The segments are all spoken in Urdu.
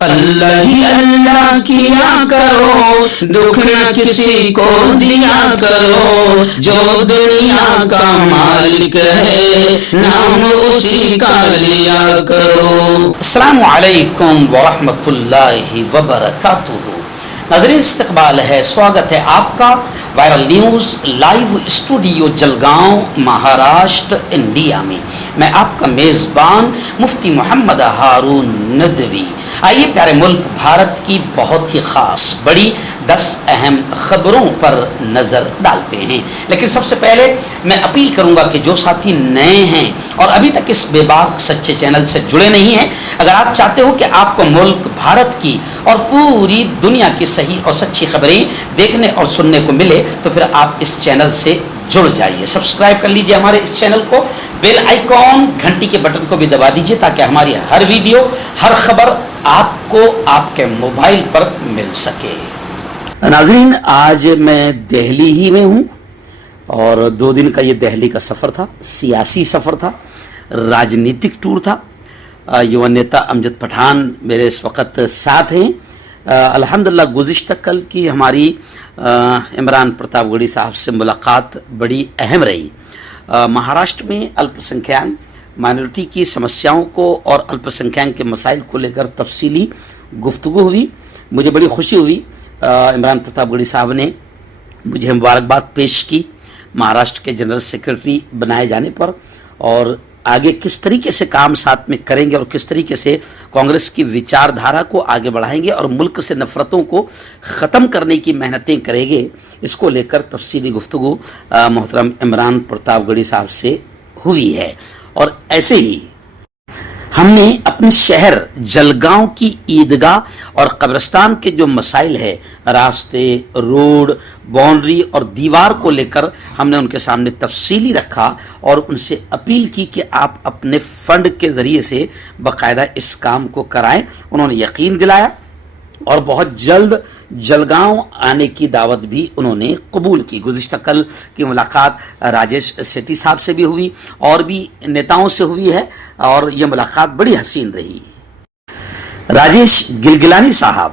اللہ ہی اللہ کیا کرو، دکھ نہ کسی کو دیا کرو، جو دنیا کا مالک ہے نام اسی کا لیا کرو۔ السلام علیکم ورحمۃ اللہ وبرکاتہ۔ ناظرین، استقبال ہے، سواگت ہے آپ کا viral news live studio Jalgaon, Maharashtra, India میں۔ میں آپ کا میزبان مفتی محمد ہارون ندوی۔ آئیے پیارے ملک بھارت کی بہت ہی خاص بڑی 10 اہم خبروں پر نظر ڈالتے ہیں، لیکن سب سے پہلے میں اپیل کروں گا کہ جو ساتھی نئے ہیں اور ابھی تک اس بے باک سچے چینل سے جڑے نہیں ہیں، اگر آپ چاہتے ہو کہ آپ کو ملک بھارت کی اور پوری دنیا کی صحیح اور سچی خبریں دیکھنے اور سننے کو ملے تو پھر آپ اس چینل سے جڑ جائیے، سبسکرائب کر لیجئے ہمارے اس چینل کو، بیل آئیکن گھنٹی کے بٹن کو بھی دبا دیجئے تاکہ ہماری ہر ویڈیو، ہر خبر آپ کو آپ کے موبائل پر مل سکے۔ ناظرین، آج میں دہلی ہی میں ہوں اور 2 دن کا یہ دہلی کا سفر تھا، سیاسی سفر تھا، راجنیتک ٹور تھا۔ یووا نیتا امجد پٹھان میرے اس وقت ساتھ ہیں۔ الحمدللہ گزشتہ کل کی ہماری عمران پرتاپ گڑھی صاحب سے ملاقات بڑی اہم رہی۔ مہاراشٹر میں الپ سنکھیان مائنورٹی کی سمسیاؤں کو اور الپ سنکھیان کے مسائل کو لے کر تفصیلی گفتگو ہوئی۔ مجھے بڑی خوشی ہوئی، عمران پرتاپ گڑھی صاحب نے مجھے مبارکباد پیش کی مہاراشٹر کے جنرل سیکرٹری بنائے جانے پر، اور آگے کس طریقے سے کام ساتھ میں کریں گے اور کس طریقے سے کانگریس کی وچار دھارا کو آگے بڑھائیں گے اور ملک سے نفرتوں کو ختم کرنے کی محنتیں کریں گے، اس کو لے کر تفصیلی گفتگو محترم عمران پرتاپ گڑھی صاحب سے ہوئی ہے۔ اور ایسے ہی ہم نے اپنے شہر جلگاؤں کی عیدگاہ اور قبرستان کے جو مسائل ہے، راستے، روڈ، باؤنڈری اور دیوار کو لے کر ہم نے ان کے سامنے تفصیلی رکھا اور ان سے اپیل کی کہ آپ اپنے فنڈ کے ذریعے سے باقاعدہ اس کام کو کرائیں۔ انہوں نے یقین دلایا اور بہت جلد جلگاؤں آنے کی دعوت بھی انہوں نے قبول کی۔ گزشتہ کل کی ملاقات راجیش سیٹھی صاحب سے بھی ہوئی اور بھی نیتاؤں سے ہوئی ہے، اور یہ ملاقات بڑی حسین رہی۔ راجیش گلگلانی صاحب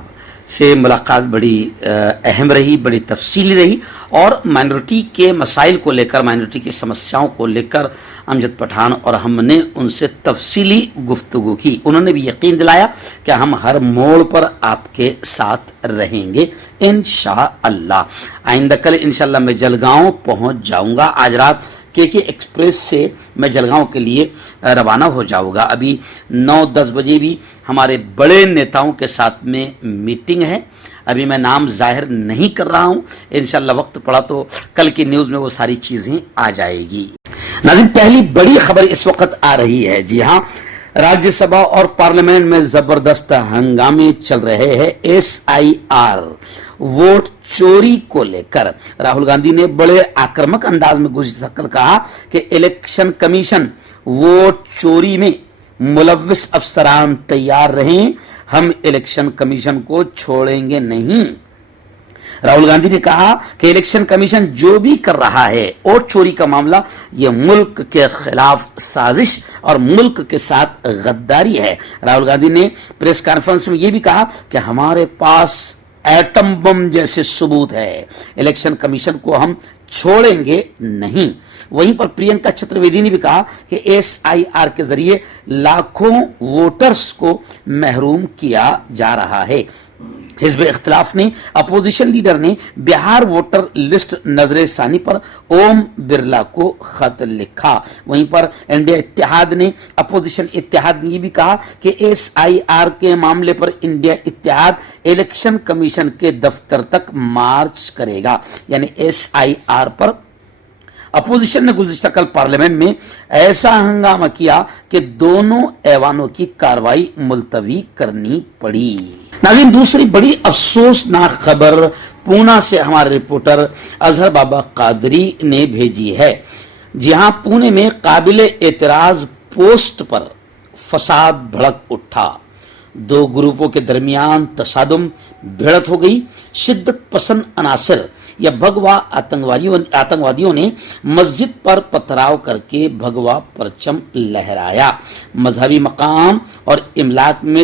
سے ملاقات بڑی اہم رہی، بڑی تفصیلی رہی، اور مائنورٹی کے مسائل کو لے کر، مائنورٹی کی سمسیاؤں کو لے کر امجد پٹھان اور ہم نے ان سے تفصیلی گفتگو کی۔ انہوں نے بھی یقین دلایا کہ ہم ہر موڑ پر آپ کے ساتھ رہیں گے انشاءاللہ۔ آئندہ کل انشاءاللہ میں جلگاؤں پہنچ جاؤں گا۔ آج رات کے ایکسپریس سے میں جلگاؤں کے لیے روانہ ہو جاؤں گا۔ ابھی 9-10 بجے بھی ہمارے بڑے نیتاؤں کے ساتھ میں میٹنگ ہے۔ ابھی میں نام ظاہر نہیں کر رہا ہوں، انشاءاللہ وقت پڑا تو کل کی نیوز میں وہ ساری چیزیں آ جائے گی۔ ناظرین، پہلی بڑی خبر اس وقت آ رہی ہے، جی ہاں، راجیہ سبھا اور پارلیمنٹ میں زبردست ہنگامے چل رہے ہیں۔ SIR ووٹ چوری کو لے کر راہل گاندھی نے بڑے آکرمک انداز میں گزشتہ کل کہا کہ الیکشن کمیشن ووٹ چوری میں ملوث افسران تیار رہیں، ہم الیکشن کمیشن کو چھوڑیں گے نہیں۔ راہل گاندھی نے کہا کہ الیکشن کمیشن جو بھی کر رہا ہے ووٹ چوری کا معاملہ، یہ ملک کے خلاف سازش اور ملک کے ساتھ غداری ہے۔ راہل گاندھی نے پریس کانفرنس میں یہ بھی کہا کہ ہمارے پاس ایٹم بم جیسے ثبوت ہے، الیکشن کمیشن کو ہم چھوڑیں گے نہیں۔ وہیں پر پرینکا چترویدی نے بھی کہا کہ SIR کے ذریعے لاکھوں ووٹرز کو محروم کیا جا رہا ہے۔ حزب اختلاف نے، اپوزیشن لیڈر نے بہار ووٹر لسٹ نظر ثانی پر اوم برلا کو خط لکھا۔ وہیں پر انڈیا اتحاد نے، اپوزیشن اتحاد نے یہ بھی کہا کہ SIR کے معاملے پر انڈیا اتحاد الیکشن کمیشن کے دفتر تک مارچ کرے گا۔ یعنی SIR پر اپوزیشن نے گزشتہ کل پارلیمنٹ میں ایسا ہنگامہ کیا کہ دونوں ایوانوں کی کارروائی ملتوی کرنی پڑی۔ ناظرین، دوسری بڑی افسوسناک خبر پونا سے ہمارے رپورٹر اظہر بابا قادری نے بھیجی ہے۔ جی ہاں، پونے میں قابل اعتراض پوسٹ پر فساد بھڑک اٹھا، 2 گروپوں کے درمیان تصادم، بھیڑت ہو گئی۔ شدت پسند عناصر یا بھگوا آتنکوادیوں نے مسجد پر پتھراؤ کر کے بھگوا پرچم لہرایا۔ مذہبی مقام اور املاک میں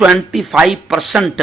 25%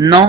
9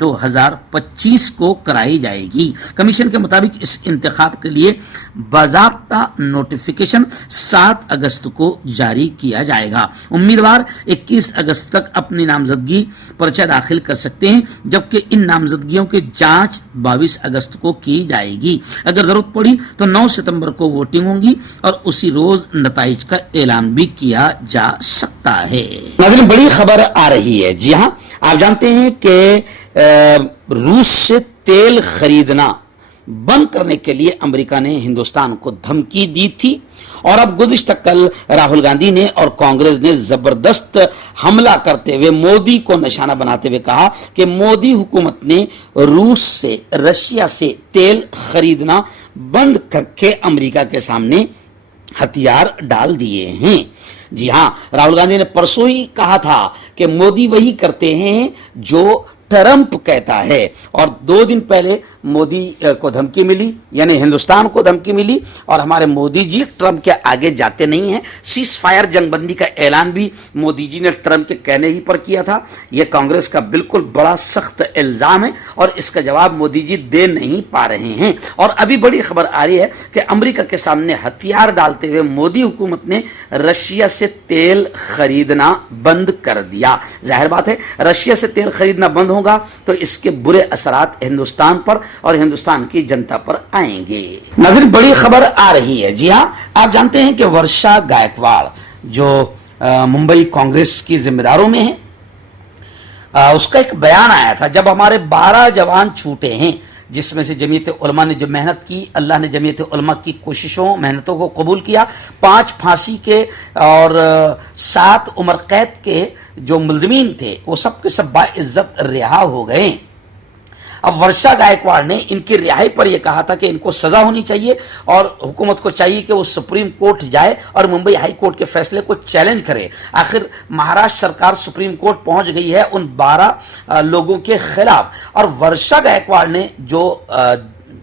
2025 کو کرائی جائے گی۔ کمیشن کے مطابق اس انتخاب کے لیے باضابطہ نوٹیفیکیشن 7 اگست کو جاری کیا جائے گا۔ امیدوار 21 اگست تک اپنی نامزدگی پرچہ داخل کر سکتے ہیں، جبکہ ان نامزدگیوں کی جانچ 22 اگست کو کی جائے گی۔ اگر ضرورت پڑی تو 9 ستمبر کو ووٹنگ ہوگی اور اسی روز نتائج کا اعلان بھی کیا جا سکتا ہے۔ ناظرین، بڑی خبر آ رہی ہے۔ جی ہاں، آپ جانتے ہیں کہ روس سے تیل خریدنا بند کرنے کے لیے امریکہ نے ہندوستان کو دھمکی دی تھی، اور اب گزشتہ کل راہل گاندھی نے اور کانگریس نے زبردست حملہ کرتے ہوئے مودی کو نشانہ بناتے ہوئے کہا کہ مودی حکومت نے روس سے، رشیا سے تیل خریدنا بند کر کے امریکہ کے سامنے ہتھیار ڈال دیے ہیں۔ جی ہاں، راہل گاندھی نے پرسوں ہی کہا تھا کہ مودی وہی کرتے ہیں جو ٹرمپ کہتا ہے، اور 2 دن پہلے مودی کو دھمکی ملی، یعنی ہندوستان کو دھمکی ملی، اور ہمارے مودی جی ٹرمپ کے آگے جاتے نہیں ہیں۔ سیز فائر، جنگ بندی کا اعلان بھی مودی جی نے ٹرمپ کے کہنے ہی پر کیا تھا۔ یہ کانگریس کا بالکل بڑا سخت الزام ہے، اور اس کا جواب مودی جی دے نہیں پا رہے ہیں۔ اور ابھی بڑی خبر آ رہی ہے کہ امریکہ کے سامنے ہتھیار ڈالتے ہوئے مودی حکومت نے رشیا سے تیل خریدنا بند کر دیا۔ ظاہر بات ہے، رشیا سے تیل خریدنا بند ہوگا تو اس کے برے اثرات ہندوستان پر اور ہندوستان کی جنتا پر آئیں گے۔ ناظرین، بڑی خبر آ رہی ہے۔ جی ہاں، آپ جانتے ہیں کہ ورشا گائیکواڑ جو ممبئی کانگریس کی ذمہ داروں میں ہیں، اس کا ایک بیان آیا تھا، جب ہمارے 12 جوان چھوٹے ہیں، جس میں سے جمعیت علماء نے جو محنت کی، اللہ نے جمعیت علماء کی کوششوں محنتوں کو قبول کیا، 5 پھانسی کے اور 7 عمر قید کے جو ملزمین تھے وہ سب کے سب باعزت رہا ہو گئے۔ اب ورشا گائیکواڑ نے ان کی رہائی پر یہ کہا تھا کہ ان کو سزا ہونی چاہیے، اور حکومت کو چاہیے کہ وہ سپریم کورٹ جائے اور ممبئی ہائی کورٹ کے فیصلے کو چیلنج کرے۔ آخر مہاراشٹر سرکار سپریم کورٹ پہنچ گئی ہے ان 12 لوگوں کے خلاف، اور ورشا گائیکواڑ نے جو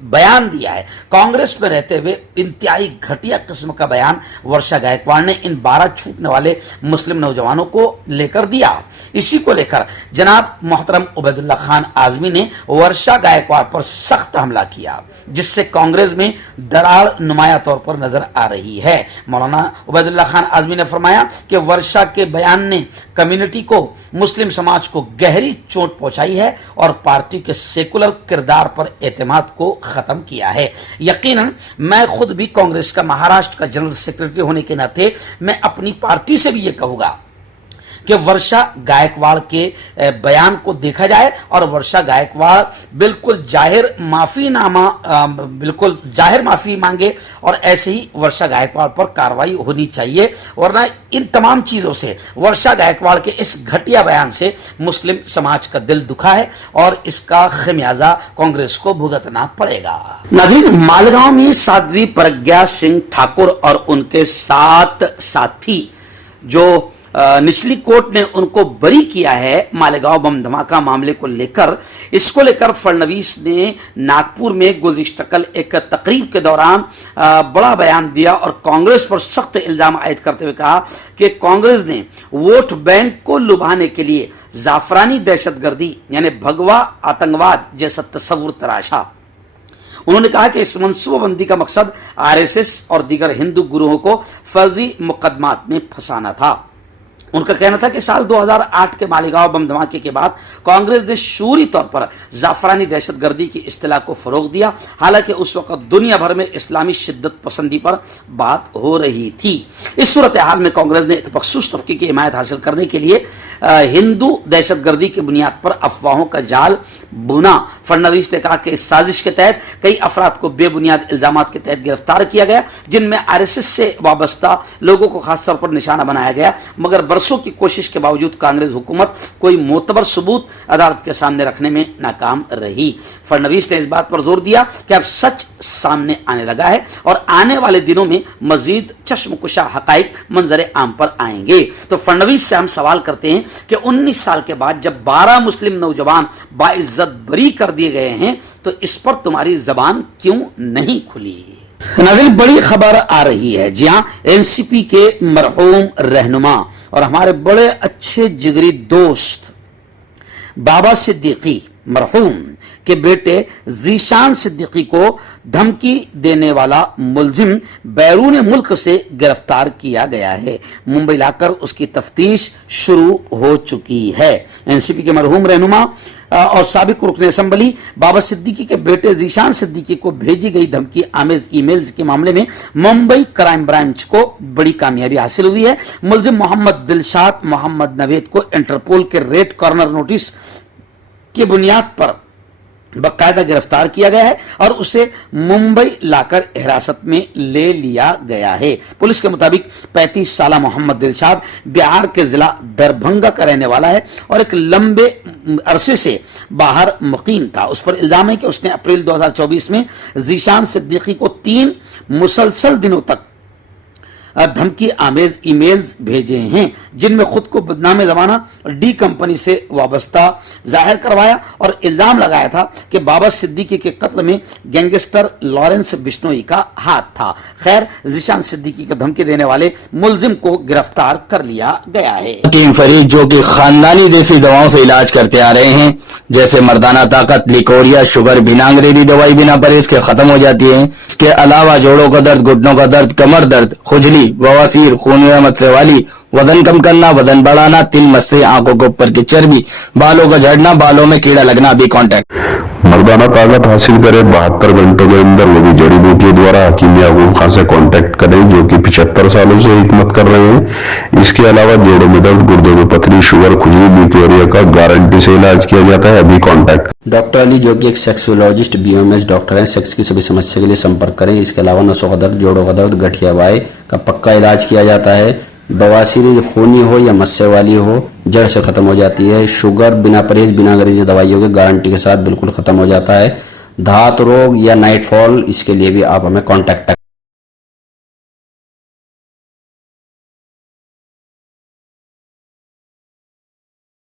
بیان دیا ہے، کانگریس میں رہتے ہوئے انتہائی گھٹیا قسم کا بیان ورشا گائیکواڑ نے ان 12 چھوٹنے والے مسلم نوجوانوں کو لے کر دیا۔ اسی کو لے کر جناب محترم عبید اللہ خان اعظمی نے ورشا گائیکواڑ پر سخت حملہ کیا، جس سے کانگریس میں دراڑ نمایاں طور پر نظر آ رہی ہے۔ مولانا عبید اللہ خان اعظمی نے فرمایا کہ ورشا کے بیان نے کمیونٹی کو، مسلم سماج کو گہری چوٹ پہنچائی ہے اور پارٹی کے سیکولر کردار پر اعتماد کو ختم کیا ہے۔ یقیناً میں خود بھی کانگریس کا مہاراشٹر کا جنرل سیکرٹری ہونے کے ناطے میں اپنی پارٹی سے بھی یہ کہوں گا کہ ورشا گائیکواڑ کے بیان کو دیکھا جائے اور ورشا گائیکواڑ بالکل ظاہر معافی مانگے، اور ایسے ہی ورشا گائیکواڑ پر کارروائی ہونی چاہیے، ورنہ ان تمام چیزوں سے، ورشا گائیکواڑ کے اس گھٹیا بیان سے مسلم سماج کا دل دکھا ہے اور اس کا خمیازہ کانگریس کو بھگتنا پڑے گا۔ ناظرین، مالگاؤں میں سادھوی پرگیا سنگھ ٹھاکر اور ان کے 7 ساتھی جو نچلی کورٹ نے ان کو بری کیا ہے مالیگاؤں بم دھماکہ معاملے کو لے کر، اس کو لے کر فڑنویس نے ناگپور میں گزشتہ کل ایک تقریب کے دوران بڑا بیان دیا اور کانگریس پر سخت الزام عائد کرتے ہوئے کہا کہ کانگریس نے ووٹ بینک کو لبھانے کے لیے زعفرانی دہشت گردی یعنی بھگوا آتنکواد جیسا تصور تراشا۔ انہوں نے کہا کہ اس منصوبہ بندی کا مقصد RSS اور دیگر ہندو گروہوں کو فرضی مقدمات میں پھنسانا تھا۔ ان کا کہنا تھا کہ سال 2008 کے مالیگاؤں بم دھماکے کے بعد کانگریس نے شعوری طور پر زعفرانی دہشت گردی کی اصطلاح کو فروغ دیا، حالانکہ اس وقت دنیا بھر میں اسلامی شدت پسندی پر بات ہو رہی تھی۔ اس صورتحال میں کانگریس نے ایک مخصوص طبقے کی حمایت حاصل کرنے کے لیے ہندو دہشت گردی کی بنیاد پر افواہوں کا جال بنا۔ فڑنویس نے کہا کہ اس سازش کے تحت کئی افراد کو بے بنیاد الزامات کے تحت گرفتار کیا گیا، جن میں RSS سے وابستہ لوگوں کو خاص طور پر نشانہ بنایا گیا، مگر برسوں کی کوشش کے باوجود کانگریس حکومت کوئی معتبر ثبوت عدالت کے سامنے رکھنے میں ناکام رہی۔ فڑنویس نے اس بات پر زور دیا کہ اب سچ سامنے آنے لگا ہے اور آنے والے دنوں میں مزید چشم کشا حقائق منظر عام پر آئیں گے۔ تو فڑنویس سے ہم سوال کرتے ہیں کہ 19 سال کے بعد جب 12 مسلم نوجوان باعزت بری کر دیے گئے ہیں تو اس پر تمہاری زبان کیوں نہیں کھلی؟ ناظرین، بڑی خبر آ رہی ہے۔ جی ہاں، NCP کے مرحوم رہنما اور ہمارے بڑے اچھے جگری دوست بابا صدیقی مرحوم کے بیٹے ذیشان صدیقی کو دھمکی دینے والا ملزم بیرون ملک سے گرفتار کیا گیا ہے. ممبئی لا کر اس کی تفتیش شروع ہو چکی ہے. این سی پی کے مرحوم رہنما اور سابق رکن اسمبلی بابا صدیقی کے بیٹے ذیشان صدیقی کو بھیجی گئی دھمکی آمیز ای میلز کے معاملے میں ممبئی کرائم برانچ کو بڑی کامیابی حاصل ہوئی ہے. ملزم محمد دلشاد محمد نوید کو انٹرپول کے ریڈ کارنر نوٹس کی بنیاد پر باقاعدہ گرفتار کیا گیا ہے اور اسے ممبئی لا کر حراست میں لے لیا گیا ہے. پولیس کے مطابق 35 سالہ محمد دلشاد بہار کے ضلع دربھنگا کا رہنے والا ہے اور ایک لمبے عرصے سے باہر مقیم تھا. اس پر الزام ہے کہ اس نے اپریل 2024 میں ذیشان صدیقی کو 3 مسلسل دنوں تک دھمکی آمیز ای میلز بھیجے ہیں جن میں خود کو بدنام زمانہ ڈی کمپنی سے وابستہ ظاہر کروایا اور الزام لگایا تھا کہ بابا صدیقی کے قتل میں گینگسٹر لارنس بشنوئی کا ہاتھ تھا. خیر ذیشان صدیقی کو دھمکی دینے والے ملزم کو گرفتار کر لیا گیا ہے. حکیم فرید جو کہ خاندانی دیسی دواؤں سے علاج کرتے آ رہے ہیں جیسے مردانہ طاقت لیکوریا شوگر بنا انگریزی دوائی بنا پرہیز کے ختم ہو جاتی ہیں. اس کے علاوہ جوڑوں کا درد گھٹنوں کا درد کمر درد خجلی بواسیر خون مسے والی وزن کم کرنا وزن بڑھانا تل مسے آنکھوں کے اوپر کی چربی بالوں کا جھڑنا بالوں میں کیڑا لگنا بھی کانٹیکٹ مردانہ طاقت حاصل کرے 72 گھنٹوں کے اندر وہ بھی جڑی بوٹیوں دوارا حکیم یعقوب خان سے کانٹیکٹ کریں جو کہ 75 سالوں سے حکمت کر رہے ہیں. اس کے علاوہ جوڑوں میں درد گردوں میں پتھری شوگر کھجلی لیکوریا کا گارنٹی سے علاج کیا جاتا ہے. ابھی کانٹیکٹ ڈاکٹر علی جو کہ ایک سیکسولوجسٹ BMS ڈاکٹر ہیں. سیکس کی سبھی سمسیا کے لیے سمپرک کریں. اس کے علاوہ نسوں کا درد جوڑوں کا درد گٹھیا وائے کا پکا علاج کیا جاتا ہے. بواسیر خونی ہو یا مسے والی ہو جڑ سے ختم ہو جاتی ہے. شوگر بنا پرہیز بنا انگریزی دوائیوں کے گارنٹی کے ساتھ بالکل ختم ہو جاتا ہے. دھات روگ یا نائٹ فال اس کے لیے بھی آپ ہمیں کانٹیکٹ